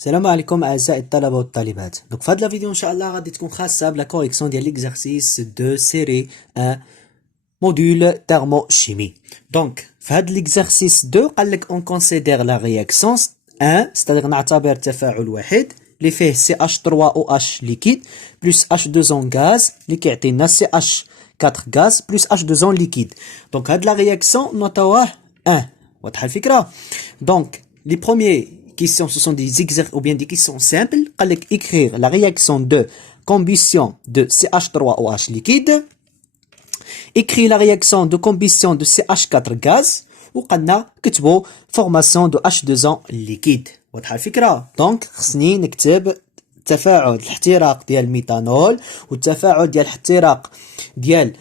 السلام عليكم اعزائي الطلبه والطالبات. دونك في هذا الفيديو ان شاء الله غادي تكون خاصه بلا كوريكسيون ديال ليكزارسيس دو سيري 1 موديول thermochimie. دونك في هذا ليكزارسيس 2 قال لك اون كونسيدير لا رياكسيون 1 ستادير نعتبر تفاعل واحد اللي فيه CH3OH ليكيد بلس H2O غاز اللي كيعطينا CH4 غاز بلس H2O ليكيد. دونك هاد لا رياكسيون نعطيوه 1. واضحه الفكره؟ دونك لي بروميير questions, ce sont des exercices ou bien des questions simples. Écrire la réaction de combustion de CH3OH liquide. Écrire la réaction de combustion de CH4 gaz. Ou كتبوا formation de H2O liquide. واضحة الفكرة؟ دونك خصني نكتب تفاعل الاحتراق ديال الميثانول والتفاعل ديال الاحتراق ديال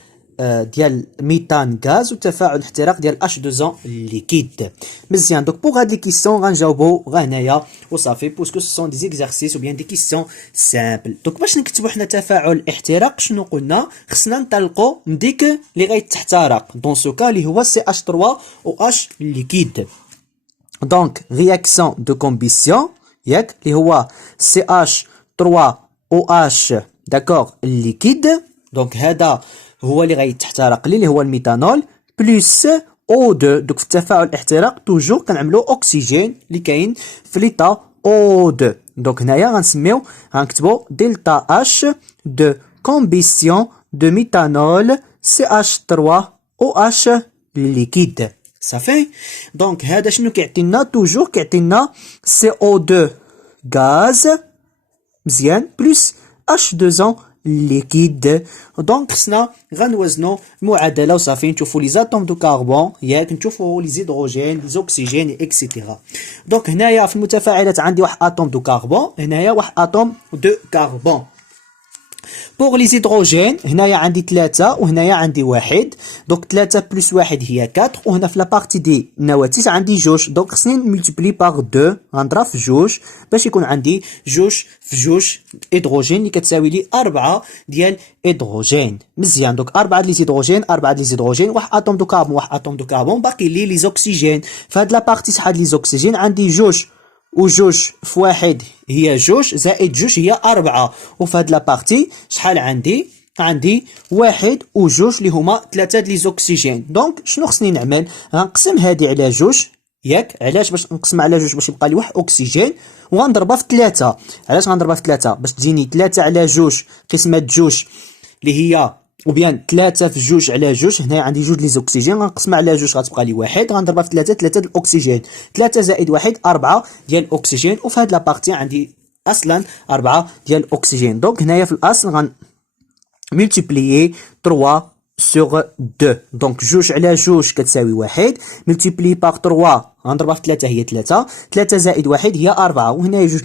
ميثان غاز وتفاعل الاحتراق ديال H2O ليكيد. مزيان. دونك بوغ هاد لي كيسيون غنجاوبو هنايا وصافي باسكو سو سون دي زيكزارسيس او بيان دي كيسيون سامبل. دونك باش نكتبو حنا تفاعل الاحتراق شنو قلنا؟ خصنا نطلقو من ديك اللي غيتحترق دون سو كا اللي هو CH3OH ليكيد. دونك رياكسيون دو كومبيسيون ياك اللي هو CH3OH داكوغ ليكيد. دونك هذا هو اللي غيتحترق لي اللي هو الميثانول بلس O2. دوك في التفاعل الاحتراق توجور كنعملو اوكسيجين اللي كاين في ليطا O2. دونك هنايا غنكتبو دلتا H دو كومبيسيون دو ميثانول CH3OH ليكيد. صافي. دونك هذا شنو كيعطينا؟ توجور كيعطينا CO2 غاز مزيان بلس H2O ليكيد. دونك خصنا غنوزنو المعادله وصافي نشوفو لي زاتوم دو كربون ياك نشوفو لي زيدروجين لي اوكسيجين اكسيتيرا. دونك هنايا في المتفاعلات عندي واحد اتوم دو كربون هنايا واحد اتوم دو كربون. بوغ لي زيدروجين هنايا عندي 3 وهنايا عندي 1. دونك 3 بلس 1 هي 4 وهنا في لابارتي دي النواتج عندي جوج. دونك خصني نملتيبلي باغ 2 غنضرب في جوج باش يكون عندي جوج في جوج هيدروجين اللي كتساوي لي 4 ديال هيدروجين. مزيان. دونك 4 لي زيدروجين 4 لي زيدروجين واحد اتوم دو كربون واحد اتوم دو كربون باقي لي زوكسيجين. فهاد لابارتي شحال لي زوكسيجين عندي جوج وجوج في واحد هي جوج زائد جوج هي 4. وفي هاد لابارتي شحال عندي واحد وجوج اللي هما 3 لي زوكسيجين. دونك شنو خصني نعمل؟ غنقسم هادي على جوج ياك. علاش؟ باش نقسم على جوج باش يبقى لي واحد اوكسيجين وغنضربها في 3. علاش غنضربها في 3؟ باش تجيني 3 على جوج قسمة جوج اللي هي او بيان 3 في جوج على جوج. هنا عندي جوج لي زوكسيجين غنقسم على جوج غتبقى لي واحد غنضربها في 3 3 ديال الاكسجين 3 زائد واحد 4 ديال الاكسجين. وفي هاد لابارتي عندي اصلا 4 ديال الاكسجين. دونك هنايا في الاصل غن ملتيبليي 3 sur 2. دونك جوج على جوج كتساوي واحد ملتيبلي باغ 3 غنضربها في 3 هي 3 3 زائد واحد هي 4. وهنايا جوج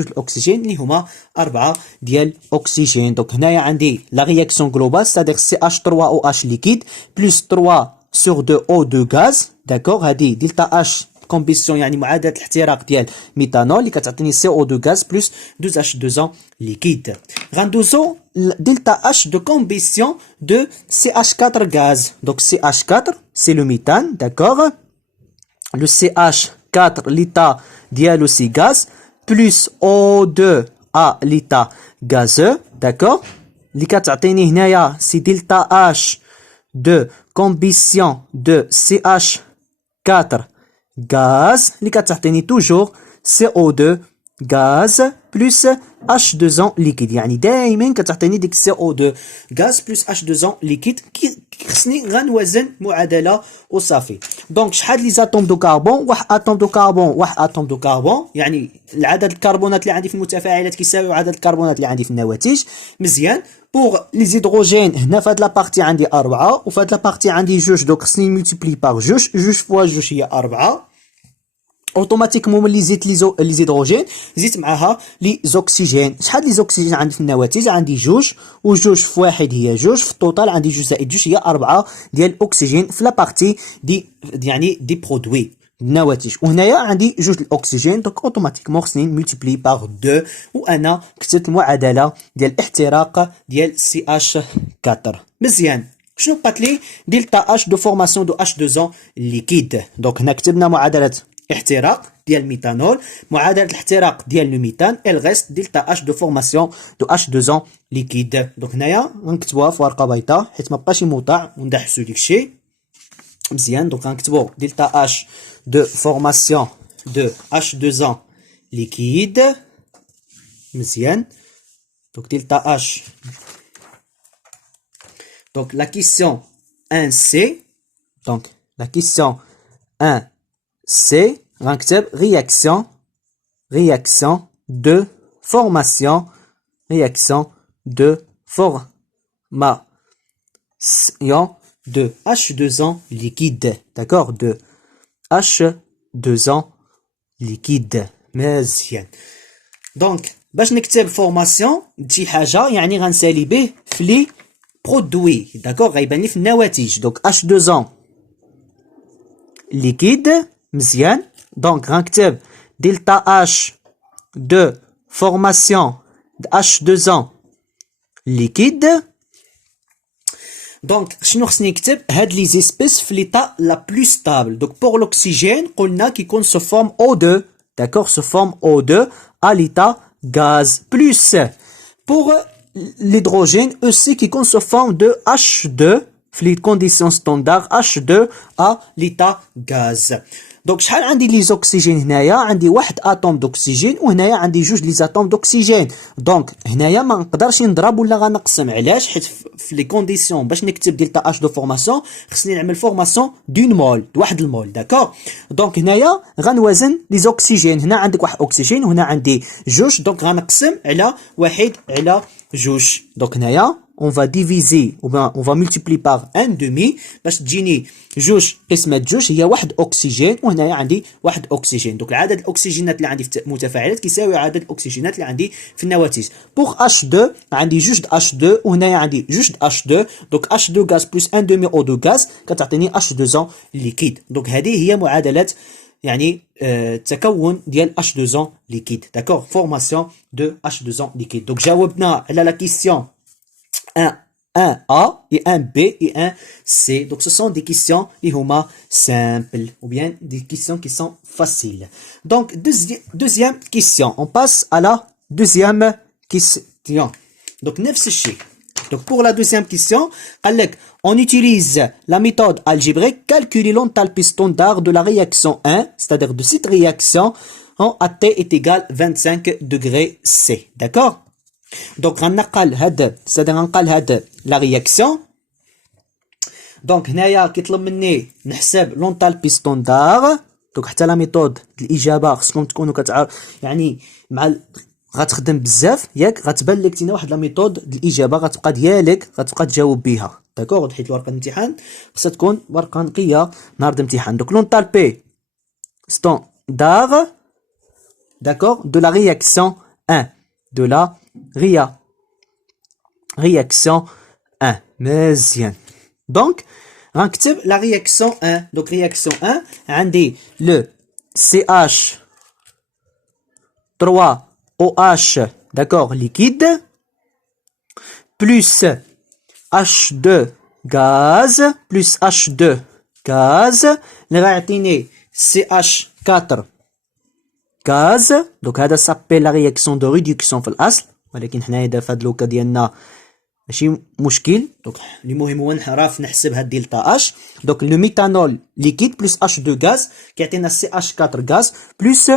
الاكسجين اللي هما 4 ديال الاكسجين. دونك هنايا عندي لا رياكسيون جلوبال ستادير CH3OH ليكيد بلس 3 sur 2 O2 غاز داكوغ. هادي دلتا اش كومبيسيون يعني معادله الاحتراق ديال ميثانول اللي كتعطيني CO2 غاز بلس 2H2O ليكيد. غندوزو delta H de combustion de CH4 gaz. Donc CH4 c'est le méthane, d'accord. Le CH4 l'état dialo c'est gaz plus O2 à l'état gazeux, d'accord. اللي كتعطيني هنايا c'est delta H de combustion de CH4 gaz اللي كتعطيني toujours CO2 gaz plus H2O liquide. يعني دائما كتعطيني ديك CO2 غاز بلس H2O liquide. خصني غنوازن معادله وصافي. دونك شحال لي زاتوم دو كربون؟ واحد اتوم دو كربون واحد اتوم دو كربون يعني العدد الكربونات اللي عندي في المتفاعلات كيساوي عدد الكربونات اللي عندي في النواتج. مزيان. بوغ لي زيدروجين هنا في هاد لابارتي عندي 4 وفي هاد لابارتي عندي جوج. دونك خصني ملتيبلي باغ جوج جوج فوا جوج هي 4. اوتوماتيكمون ملي زدت لي زيدروجين زدت معاها لي زوكسيجين. شحال لي زوكسيجين عندي في النواتج؟ عندي جوج وجوج في واحد هي جوج. في الطوطال عندي جوج زائد جوج هي 4 ديال الاكسجين في لابارتي يعني دي برودوي النواتج. وهنايا عندي جوج الاكسجين. دونك اوتوماتيكمون خصني ملتيبلي باغ 2 وانا كتبت المعادله ديال الاحتراق ديال CH4. مزيان. شنو بقات لي؟ دلتا اش دو فورماسيون دو H2O ليكيد. دونك هنا كتبنا معادله احتراق ديال الميثانول معادله الاحتراق ديال لو ميثان ال ريست دلتا اش دو فورماسيون دو H2O ليكيد. دونك هنايا غنكتبوها في ورقه بيضاء حيت ما بقاش يموطع وندحسو داكشي مزيان. دونك غنكتبو دلتا اش دو فورماسيون دو H2O ليكيد مزيان. دونك دلتا اش. دونك لا كيسيون 1C. دونك لا كيسيون 1C غنكتب réaction de formation de H2O liquide. D'accord, de H2O liquide. مزيان. دونك باش نكتب فورماسيون شي حاجه يعني غنسالي به في لي برودوي. داكوغ غيبان لي في النواتج. دونك H2O liquide مزيان. دونك غنكتب دلتا اش دو فورماسيون د H2O liquide. دونك شنو خصني نكتب؟ هاد لي زيسبيس في ليطا لا بلو ستابل. دونك بور l'oxygène قلنا كيكون سو فورم O2. داكوغ سو فورم O2 à l'état gaz plus pour l'hydrogène aussi qui compte sous forme de H2 في les conditions standard H2 à l'état gaz. دونك شحال عندي لي زوكسيجين هنايا؟ عندي واحد اتوم دوكسيجين وهنايا عندي جوج لي زاتوم دوكسيجين. دونك هنايا ما نقدرش نضرب ولا غنقسم. علاش؟ حيت في لي كونديسيون باش نكتب دلتا اش دو فورماسيون خصني نعمل فورماسيون دون مول واحد المول. داكور. دونك هنايا غنوازن لي زوكسيجين. هنا عندك واحد اوكسيجين وهنا عندي جوج. دونك غنقسم على واحد على جوج. دونك هنايا on va diviser ou bien on va multiplier par 1/2 باش تجيني جوج قسمات جوج هي واحد اكسجين وهنايا عندي واحد اكسجين. دونك عدد الاكسجينات اللي عندي في المتفاعلات كيساوي عدد الاكسجينات اللي عندي في النواتج. بوغ H2 عندي جوج د H2 وهنايا عندي جوج د H2. دونك H2 غاز بلس 1/2 O2 غاز كتعطيني H2O ليكيد. دونك هذه هي معادله يعني التكون ديال H2O ليكيد. داكور فورماسيون دو H2O ليكيد. دونك جاوبنا على لا كيسيون 1A et 1B et 1C. Donc ce sont des questions qui sont simples ou bien des questions qui sont faciles. Donc deuxième question. On passe à la deuxième question. Donc نفس الشيء. Donc pour la deuxième question, on utilise la méthode algébrique calculer l'enthalpie standard de la réaction 1, c'est-à-dire de cette réaction en AT est égal 25 degrés C. D'accord? دونك غنقل هاد غنقل هاد لا رياكسيون. دونك هنايا كيطلب مني نحسب لونتالبي ستوندار. دونك حتى لا ميثود الاجابه خصكم تكونوا كتعرف يعني مع غتخدم بزاف ياك غتبان لك تينا واحد لا ميثود الاجابه غتبقى ديالك غتبقى تجاوب بها. داكوغ حيت ورقه الامتحان خصها تكون ورقه نقيه نهار الامتحان. دونك لونتالبي ستوندار داكوغ دو لا رياكسيون 1 de la réaction 1. مزيان. دونك غنكتب la réaction 1. donc réaction 1 عندي le CH3OH d'accord liquide plus H2 gaz plus H2 gaz اللي غيعطيني CH4 gaz. donc هذا s'appelle la réaction de réduction في الأصل ولكن حنايا في هاد لوكا ديالنا ماشي مشكل. دونك المهم هو نعرف نحسب هاد دلتا اش. دونك لو ميثانول ليكيد بلس H2 غاز كيعطينا CH4 غاز بلس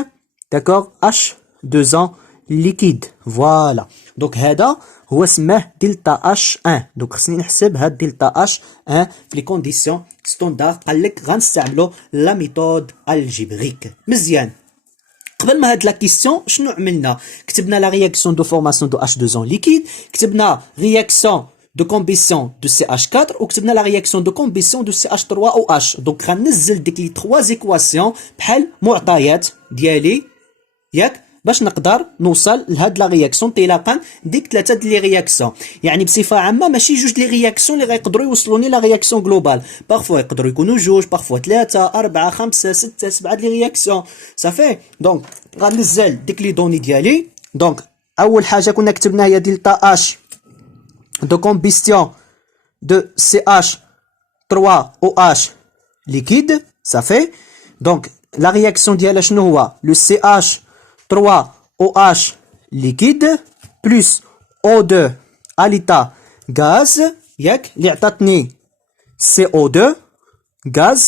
داكوغ H2O ليكيد. فوالا. دونك هذا هو سماه دلتا اش 1. دونك خصني نحسب هاد دلتا اش 1 في لي كونديسيون ستوندار. قالك غنستعملو لا ميثود الجبريك. مزيان. قبل ما هاد لا كيسيون شنو عملنا؟ كتبنا لا رياكسيون دو فورماسيون دو H2O ليكيد، كتبنا رياكسيون دو كومبيسيون دو CH4 وكتبنا لا رياكسيون دو كومبيسيون دو CH3OH. دونك غنزل ديك لي 3 زيكواسيون بحال معطيات ديالي ياك باش نقدر نوصل لهاد لا رياكسيون انطلاقا ديك 3 ديال لي رياكسيون. يعني بصفه عامه ماشي جوج لي رياكسيون اللي غيقدروا يوصلوني لا رياكسيون جلوبال. بارفوا يقدروا يكونوا جوج، بارفوا 3 4 5 6 7 لي رياكسيون صافي. دونك غنزل ديك لي دوني ديالي. دونك اول حاجه كنا كتبنا هي دلتا اش دو كومبيستيون دو CH3OH liquide صافي. دونك la réaction ديالها شنو هو le CH3OH liquide plus O2 à l'état gaz ياك اللي عطاتني CO2 gaz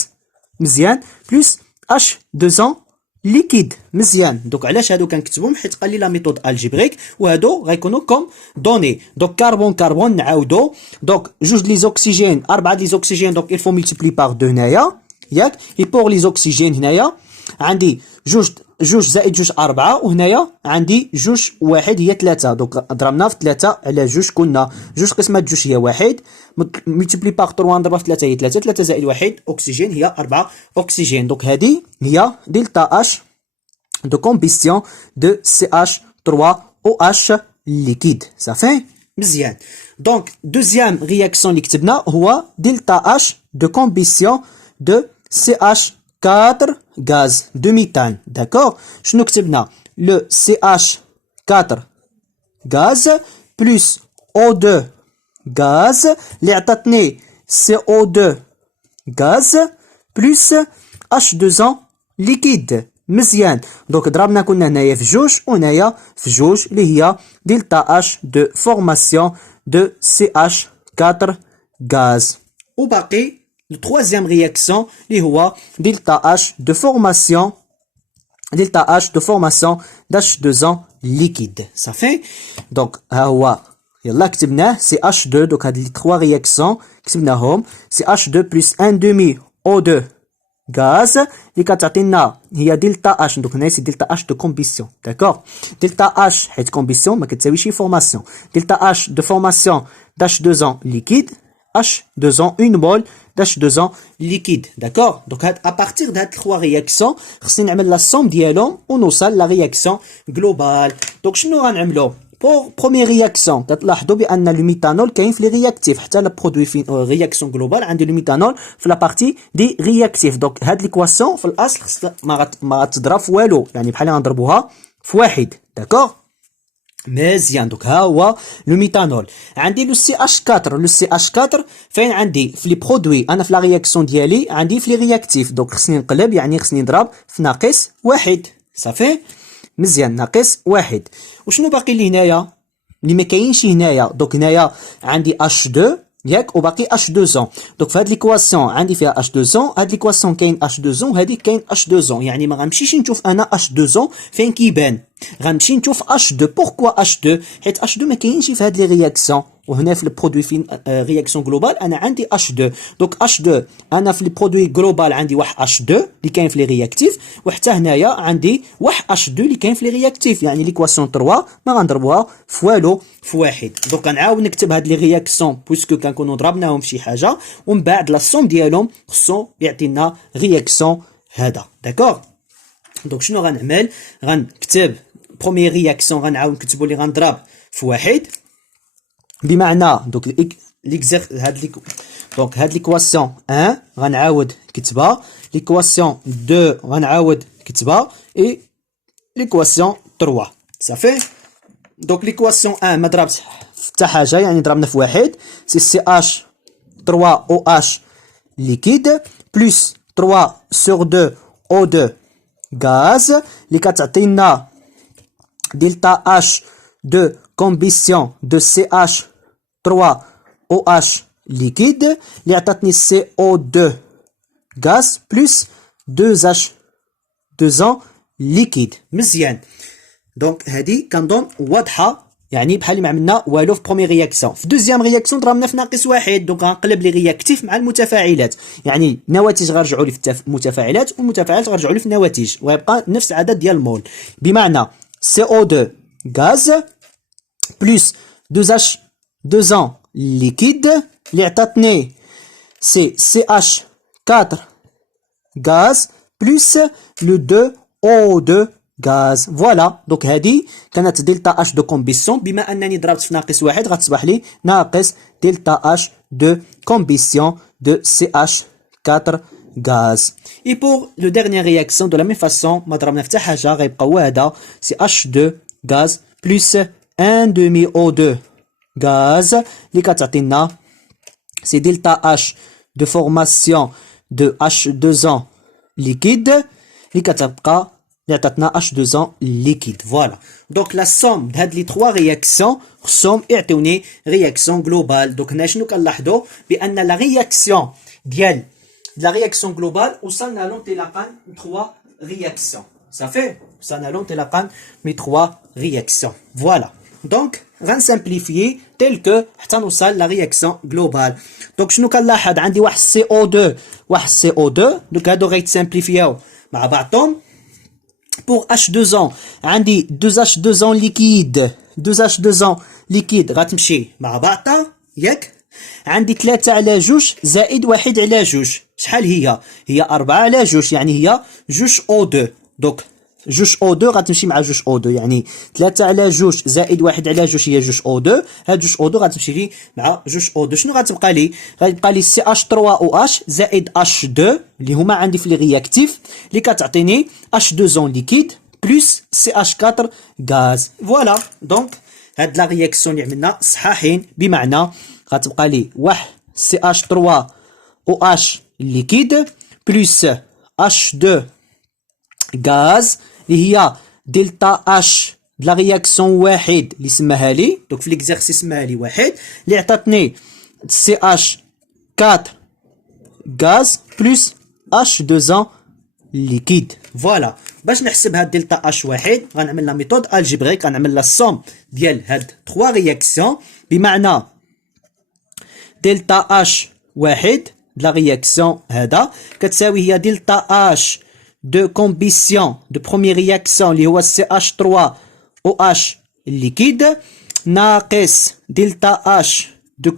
مزيان plus H2O liquide مزيان. دوك علاش هادو كنكتبهم حيت قال لي لا ميثود الجبريك وهادو غيكونوا كوم دوني. دوك كربون نعاودو دوك جوج لي زوكسيجين 4 لي زوكسيجين دوك il faut multiplier par 2 هنايا ياك اي بور لي زوكسيجين هنايا عندي جوج زائد جوج 4 وهنايا عندي جوج واحد هي 3 دوك ضربنا في 3 على جوج كنا جوج قسمات جوج هي واحد ملتيبلي باغ 3 نضربها في 3 هي 3 3 زائد واحد اوكسجين هي 4 اوكسجين. دوك هذه هي دلتا اش دو كومبيسيون دو CH3OH liquide صافي مزيان. دونك دوزيام رياكسيون اللي كتبنا هو دلتا اش دو كومبيسيون دو CH4 gaz de méthane. D'accord? شنو كتبنا le CH4 gaz plus O2 gaz اللي عطاتني CO2 gaz plus H2O liquide مزيان. دوك ضربنا كنا هنايا في جوج وهنايا في جوج اللي هي دلتا اش دو فورماسيون دو CH4 gaz. وباقي le troisième réaction اللي هو delta H de formation d'H2O liquide. Ça fait donc ها هو يلا كتبناه سي H2 دوك هاد لي 3 رياكسيون كتبناهم سي H2 plus 1 demi O2 gaz اللي كتعطينا هي دلتا H دوك هنا سي دلتا H de combustion. D'accord? دلتا H حيت combustion ما كتساويش formation. دلتا H de formation d'H2O liquide H2O une mole d'H2O liquide. D'accord? Donc à partir de ces trois réactions خصني نعمل la somme ديالهم ونوصل la réaction globale. Donc شنو غنعملو pour première réaction كتلاحظوا بان الميثانول كاين في لي رياكتيف حتى لا برودوي في رياكسيون جلوبال عندي الميثانول في لا بارتي دي رياكتيف. دونك هاد ليكواسيون في الاصل ما غتضرب في والو يعني بحال غنضربوها في واحد. داكور مزيان. دوك ها هو لو ميثانول عندي لو سي اش 4 لو سي اش 4 فين عندي في لي برودوي انا في لا رياكسيون ديالي عندي في لي رياكتيف دونك خصني نقلب يعني خصني نضرب في ناقص واحد صافي مزيان ناقص واحد. وشنو باقي لي هنايا اللي ما كاينش هنايا دونك هنايا عندي H2 ياك وباقي H2O. دونك في هاد ليكواسيون عندي فيها H2O هاد ليكواسيون كاين H2O وهادي كاين H2O يعني ما غنمشيش نشوف انا H2O فين كيبان غنمشي نشوف H2. بوركوا H2 حيت H2 ما كاينش في هاد لي رياكسيون وهنا في البرودوي في رياكسيون جلوبال انا عندي H2. دونك H2 انا في البرودوي جلوبال عندي واحد H2 اللي كاين في لي رياكتيف وحتى هنايا عندي واحد H2 اللي كاين في لي رياكتيف يعني ليكواسيون 3 ما غنضربوها في والو في واحد. دونك غنعاود نكتب هاد لي رياكسيون بويسكو كنكونوا ضربناهم في شي حاجه ومن بعد لا سوم ديالهم خصو يعطينا رياكسيون هذا. داكور دونك شنو غنعمل غنكتب بروميير رياكسيون غنعاود نكتبوا لي غنضرب في واحد بمعنى دونك هاد ليكواسيون 1 غنعاود نكتبها ليكواسيون 2 غنعاود نكتبها اي ليكواسيون 3 صافي. دونك ليكواسيون 1 ما ضربت حتى حاجه يعني ضربنا في واحد سي سي اش 3 او اش ليكيد بلس 3 sur 2 O2 gaz اللي كتعطينا دلتا اش de combustion de CH3OH liquide اللي عطاتني CO2 gaz plus 2H2O liquide مزيان. دونك هادي كنظن واضحه يعني بحال اللي ما عملنا والو في بروميير رياكسيون. في دوزيام رياكسيون ضربنا في ناقص واحد دونك غنقلب لي رياكتيف مع المتفاعلات يعني النواتج غيرجعوا لي في المتفاعلات والمتفاعلات غيرجعوا لي في النواتج ويبقى نفس العدد ديال المول بمعنى CO2 gaz plus 2H2O liquide اللي عطاتني سي CH4 gaz plus le 2O2 gaz. فوالا دونك هادي كانت دلتا اش دو كومبيسيون بما انني ضربت في ناقص واحد غتصبح لي ناقص دلتا اش دو كومبيسيون دو CH4 gaz. Et pour le dernier réaction de la même façon ما ضربنا في حتى حاجه غيبقى هو هذا سي H2 gaz plus 1 demi O2 gaz اللي كتعطينا سي دلتا H de formation de H2O liquide اللي كتبقى اللي عطاتنا H2O liquide. Voilà. Donc la somme de هاد لي 3 réactions خصهم يعطيوني réaction globale. Donc هنا شنو كنلاحظوا بان لا رياكسيون ديال la réaction globale وصلنا لانطلاقا 3 réactions. Ça fait وصلنا لانطلاقا من 3 réactions. Voilà. Donc غنسامبليفيي tel que حتى نوصل لا رياكسيون globale. Donc شنو كنلاحظ عندي واحد CO2 واحد CO2. Donc هادو غيتسامبليفياو مع بعضهم. Pour H2O عندي 2H2O liquide 2H2O liquide غتمشي مع بعضها ياك. عندي 3 على 2 زائد 1 على 2 شحال هي 4 على 2 يعني هي 2 O2. دونك 2 O2 غتمشي مع 2 O2 يعني 3 على 2 زائد 1 على 2 هي 2 O2. هاد 2 O2 غتمشي لي مع 2 O2. شنو غتبقى لي؟ غيبقى لي CH3OH زائد H2 اللي هما عندي في لي رياكتيف اللي كتعطيني H2O liquide بلس CH4 غاز. فوالا. دونك هاد لا رياكسيون اللي عملنا صحاحين بمعنى غتبقى لي واحد CH3OH liquide بلس H2 غاز اللي هي دلتا اش د لا رياكسيون واحد اللي سماها لي. دونك في ليكزارسيس سماها لي واحد اللي عطاتني سي اش 4 غاز بلس H2O liquide. فوالا. باش نحسب هاد دلتا اش واحد غنعمل لا ميثود الجبريك غنعمل لا سوم ديال هاد 3 رياكسيون بمعنى دلتا اش واحد د لا رياكسيون هذا كتساوي هي دلتا اش de combustion de première réaction اللي هو CH3OH liquide ناقص دلتا H